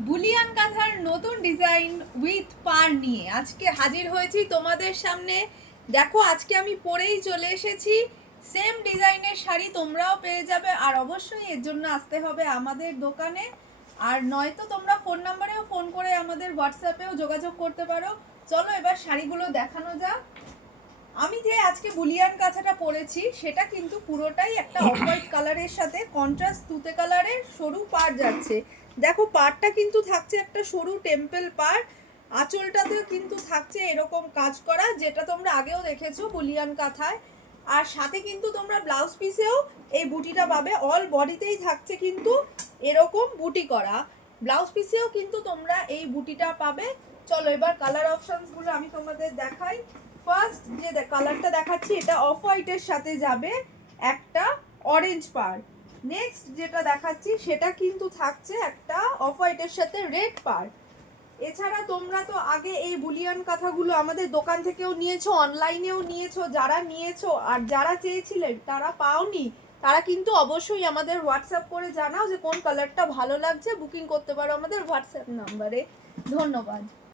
Boolean কাঁথার নতুন design with পার নিয়ে আজকে হাজির হয়েছি তোমাদের সামনে। দেখো আজকে আমি পরেই চলে এসেছি। সেম ডিজাইনের শাড়ি তোমরাও পেয়ে যাবে, আর অবশ্যই এর জন্য আসতে হবে আমাদের দোকানে। আর নয়তো তোমরা ফোন নাম্বারেও ফোন করে আমাদের হোয়াটসঅ্যাপেও যোগাযোগ করতে পারো। চলো এবার শাড়িগুলো দেখানো যাক। আমি যে আজকে বুলিয়ান কাঁথাটা পরেছি সেটা কিন্তু পুরোটাই একটা অফ হোয়াইট কালারের সাথে কন্ট্রাস্ট তুতে কালারের সরু পাড় যাচ্ছে। দেখো পাড়টা কিন্তু থাকছে একটা সরু টেম্পল পাড়। আঁচলটাতেও কিন্তু থাকছে এরকম কাজ করা, যেটা তোমরা আগেও দেখেছো বুলিয়ান কাঁথায়। আর সাথে কিন্তু তোমরা ব্লাউজ পিসেও এই বুটিটা পাবে। অল বডিতেই থাকছে কিন্তু এরকম বুটি করা। ব্লাউজ পিসেও কিন্তু তোমরা এই বুটিটা পাবে। চলো এবার কালার অপশনসগুলো আমি তোমাদের দেখাই। ফার্স্ট যে কালারটা দেখাচ্ছি এটা অফ হোয়াইটের সাথে যাবে একটা অরেঞ্জ পাড়। নেক্সট যেটা দেখাচ্ছি সেটা কিন্তু থাকছে একটা অফ হোয়াইটের সাথে রেড পাড়। এছাড়া তোমরা তো আগে এই বুলিয়ান কাঁথাগুলো আমাদের দোকান থেকেও নিয়েছো, অনলাইনেও নিয়েছো। যারা নিয়েছো আর যারা চেয়েছিলেন তারা পাওনি, তারা কিন্তু অবশ্যই আমাদের হোয়াটসঅ্যাপ করে জানাও যে কোন কালারটা ভালো লাগছে। বুকিং করতে পারো আমাদের হোয়াটসঅ্যাপ নাম্বারে। ধন্যবাদ।